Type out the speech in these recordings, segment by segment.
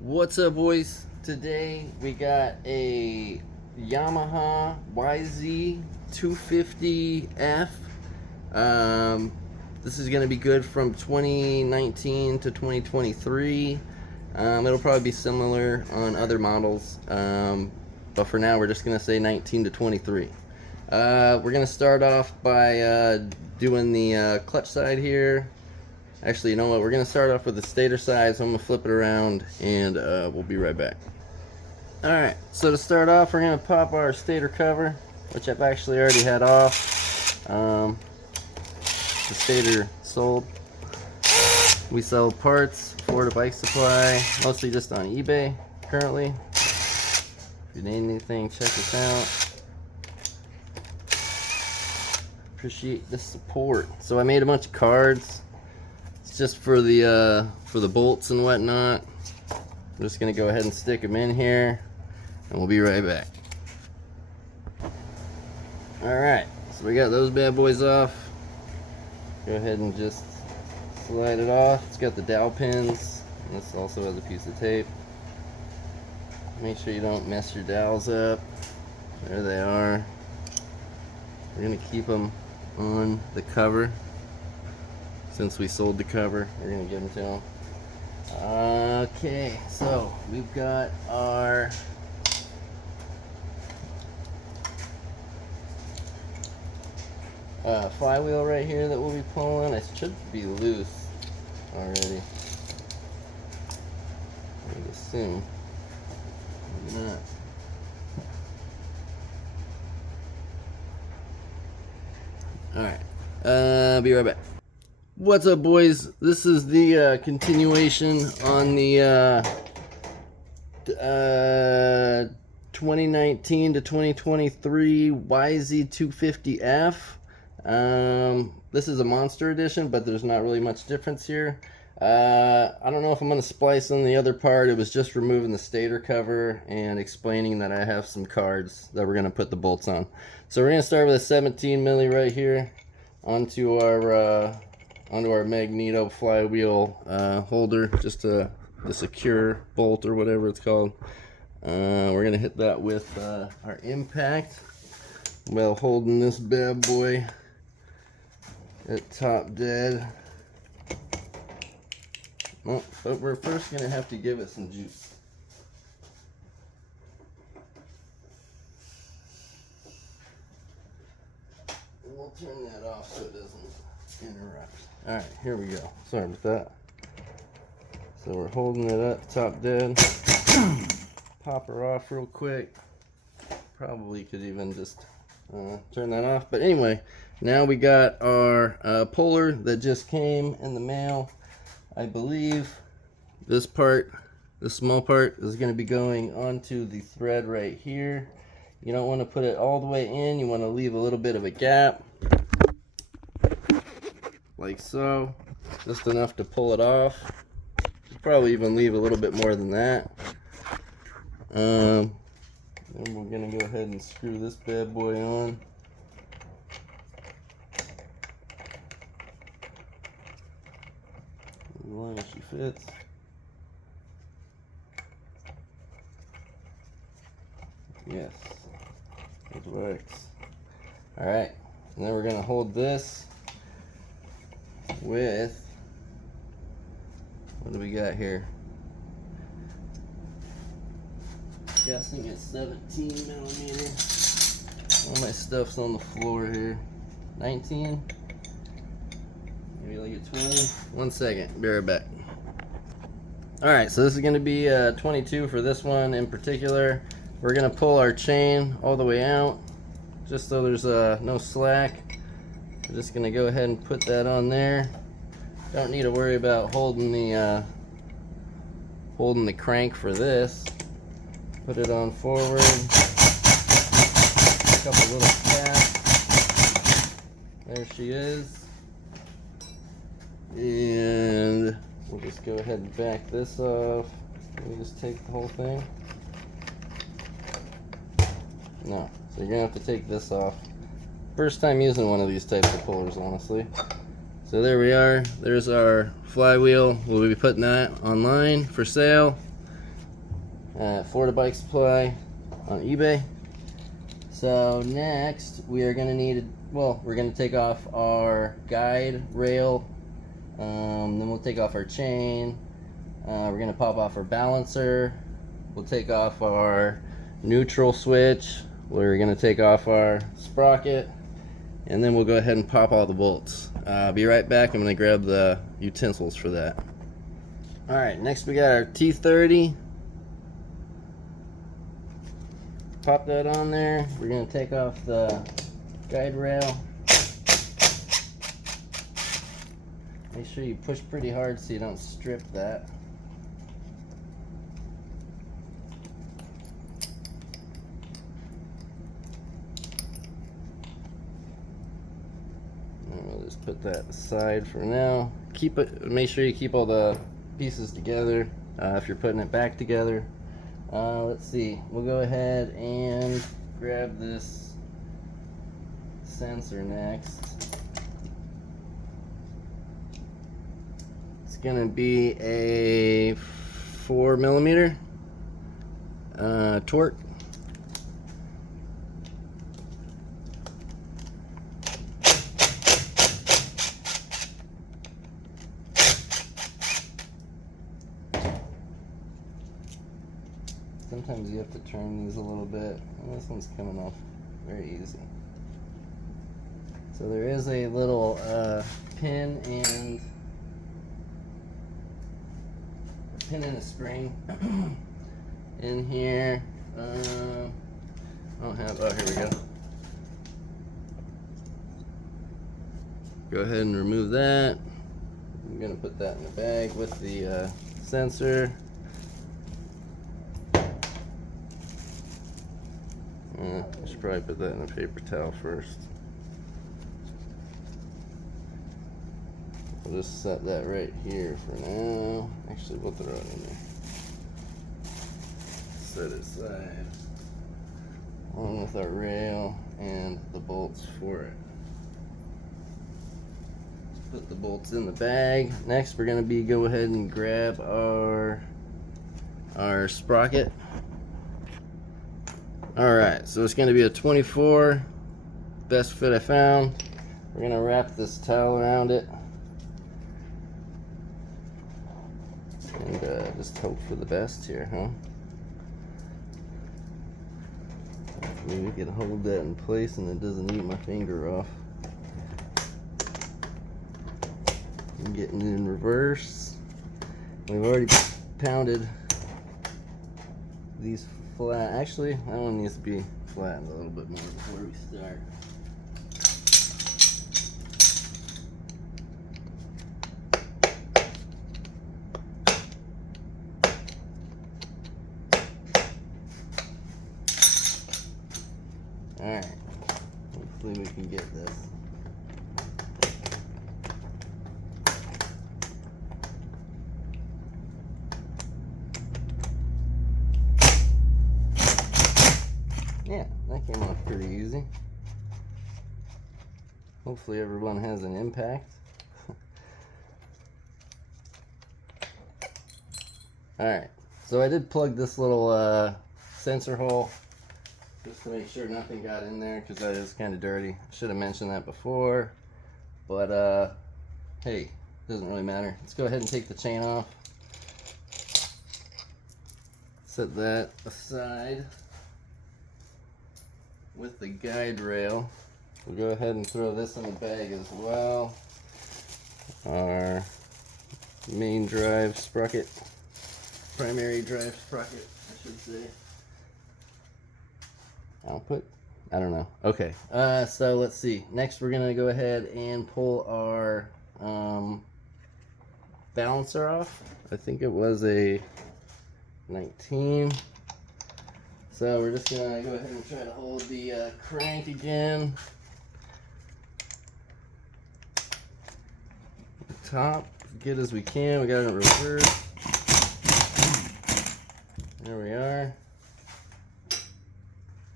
What's up, boys? Today we got a Yamaha YZ250F. This is going to be good from 2019 to 2023. It'll probably be similar on other models, but for now we're just going to say 19 to 23. We're going to start off by doing the clutch side here. Actually, you know what? We're going to start off with the stator side, so I'm going to flip it around, and we'll be right back. Alright, so to start off, we're going to pop our stator cover, which I've actually already had off. The stator sold. We sell parts, Florida Bike Supply, mostly just on eBay currently. If you need anything, check us out. Appreciate the support. So I made a bunch of cards. Just for the bolts and whatnot. I'm just gonna go ahead and stick them in here, and we'll be right back. All right, so we got those bad boys off. Go ahead and just slide it off. It's got the dowel pins, and this also has a piece of tape. Make sure you don't mess your dowels up. There they are. We're gonna keep them on the cover. Since we sold the cover, we're gonna give them to them. Okay, so we've got our flywheel right here that we'll be pulling. It should be loose already, I would assume. Maybe not. Alright, be right back. What's up, boys? This is the continuation on the 2019 to 2023 YZ250F. This is a monster edition, but there's not really much difference here. I don't know if I'm going to splice on the other part. It was just removing the stator cover and explaining that I have some cards that we're going to put the bolts on. So we're going to start with a 17 milli right here onto our Magneto flywheel holder, just a secure bolt or whatever it's called. We're gonna hit that with our impact while holding this bad boy at top dead. Oh, but we're first gonna have to give it some juice. We'll turn that off so it doesn't interrupt. Alright, here we go. Sorry about that. So we're holding it up top dead. Pop her off real quick. Probably could even just turn that off. But anyway, now we got our puller that just came in the mail. I believe this part, this small part, is going to be going onto the thread right here. You don't want to put it all the way in. You want to leave a little bit of a gap. Like so, just enough to pull it off. Probably even leave a little bit more than that. Then we're gonna go ahead and screw this bad boy on. As long as she fits. Yes, it works. All right, and then we're gonna hold this with, what do we got here? Guessing it's 17 millimeter. All my stuff's on the floor here. 19? Maybe like a 20? 1 second, be right back. Alright, so this is going to be 22 for this one in particular. We're going to pull our chain all the way out, just so there's no slack. We're just going to go ahead and put that on there. Don't need to worry about holding the crank for this. Put it on forward. A couple little taps. There she is. And we'll just go ahead and back this off. Let me just take the whole thing. No, so you're gonna have to take this off. First time using one of these types of pullers, honestly. So there we are. There's our flywheel. We'll be putting that online for sale. Florida Bike Supply on eBay. So next we are going to need, well, we're going to take off our guide rail, then we'll take off our chain, we're going to pop off our balancer, we'll take off our neutral switch, we're going to take off our sprocket, and then we'll go ahead and pop all the bolts. I'll be right back. I'm going to grab the utensils for that. Alright, next we got our T30. Pop that on there. We're going to take off the guide rail. Make sure you push pretty hard so you don't strip that. And we'll just put that aside for now. Keep it. Make sure you keep all the pieces together if you're putting it back together. Let's see, we'll go ahead and grab this sensor next. It's gonna be a 4mm torque. Sometimes you have to turn these a little bit, and this one's coming off very easy. So there is a little pin and a spring in here. I don't have, oh, here we go. Go ahead and remove that. I'm gonna put that in the bag with the sensor. I should probably put that in a paper towel first. We'll just set that right here for now. Actually, we'll throw it in there. Set it aside, along with our rail and the bolts for it. Put the bolts in the bag. Next, we're going to go ahead and grab our sprocket. Alright, so it's going to be a 24, best fit I found. We're going to wrap this towel around it and just hope for the best here, huh? Hopefully we can hold that in place and it doesn't eat my finger off. I'm getting it in reverse. We've already pounded these flat. Actually, that one needs to be flattened a little bit more before we start. Alright, hopefully we can get this. Yeah, that came off pretty easy. Hopefully everyone has an impact. Alright, so I did plug this little sensor hole just to make sure nothing got in there because that is kind of dirty. I should have mentioned that before, but hey, doesn't really matter. Let's go ahead and take the chain off. Set that aside with the guide rail. We'll go ahead and throw this in the bag as well. Our main drive sprocket, primary drive sprocket, I should say. Output? I don't know. Okay, so let's see. Next we're gonna go ahead and pull our balancer off. I think it was a 19. So we're just gonna go ahead and try to hold the crank again. Top, as good as we can. We got it in reverse. There we are.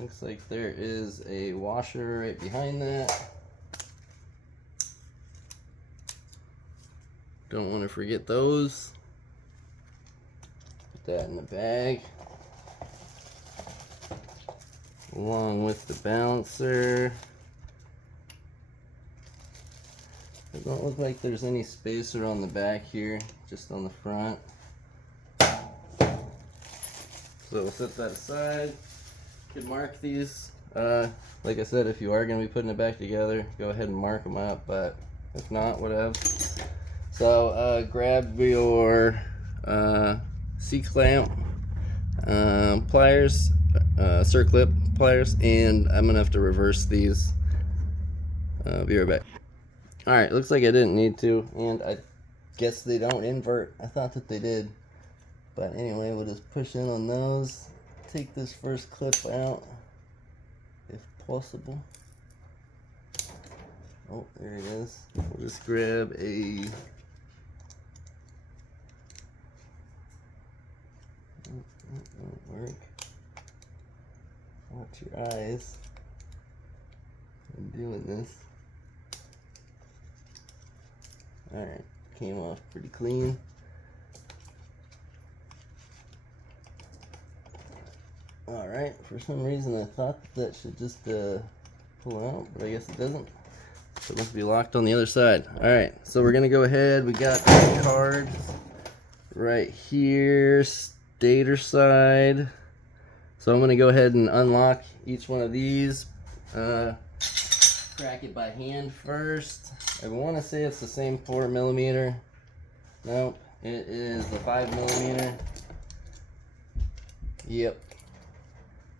Looks like there is a washer right behind that. Don't want to forget those. Put that in the bag. along with the balancer. It don't look like there's any spacer on the back here, just on the front. So we'll set that aside. Could mark these. Like I said, if you are going to be putting it back together, go ahead and mark them up, but if not, whatever. So grab your C-clamp, pliers, circlip pliers, and I'm going to have to reverse these. Be right back. Alright, looks like I didn't need to, and I guess they don't invert. I thought that they did. But anyway, we'll just push in on those. Take this first clip out, if possible. Oh, there it is. We'll just grab a... Won't work. Watch your eyes. I'm doing this. Alright, came off pretty clean. Alright, for some reason I thought that should just pull out, but I guess it doesn't. So it must be locked on the other side. Alright, so we're going to go ahead. We got the cards right here, Stator side. So I'm going to go ahead and unlock each one of these. Crack it by hand first. I want to say it's the same 4mm. Nope, it is the 5mm. Yep.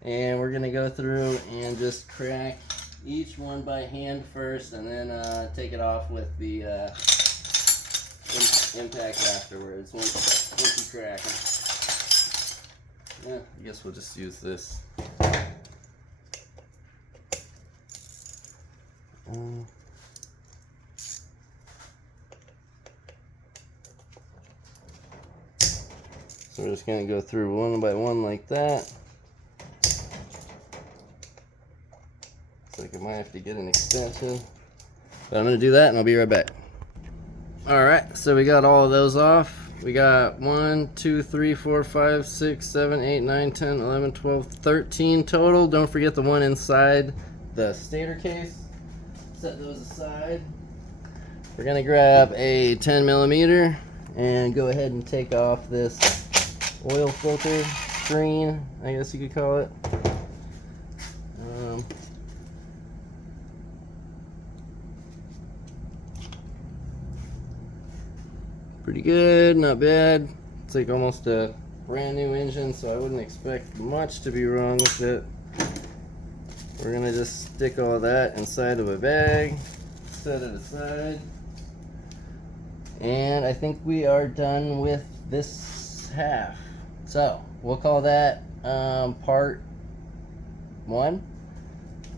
And we're going to go through and just crack each one by hand first, and then take it off with the impact afterwards once you crack them. Yeah, I guess we'll just use this. So we're just going to go through one by one like that. Looks like I might have to get an extension. But I'm going to do that and I'll be right back. Alright, so we got all of those off. We got 1, 2, 3, 4, 5, 6, 7, 8, 9, 10, 11, 12, 13 total. Don't forget the one inside the stator case. Set those aside. We're going to grab a 10mm and go ahead and take off this oil filter screen, I guess you could call it. Pretty good, not bad. It's like almost a brand new engine, so I wouldn't expect much to be wrong with it. We're gonna just stick all that inside of a bag, set it aside, and I think we are done with this half. So we'll call that part 1,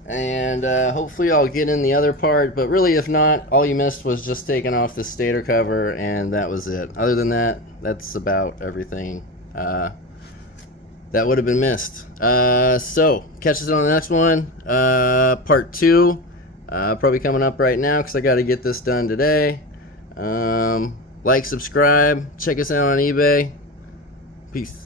and hopefully I'll get in the other part, but really if not, all you missed was just taking off the stator cover, and that was it. Other than that, that's about everything that would have been missed. So catch us on the next one, part 2, probably coming up right now because I got to get this done today. Like, subscribe, check us out on eBay. Peace.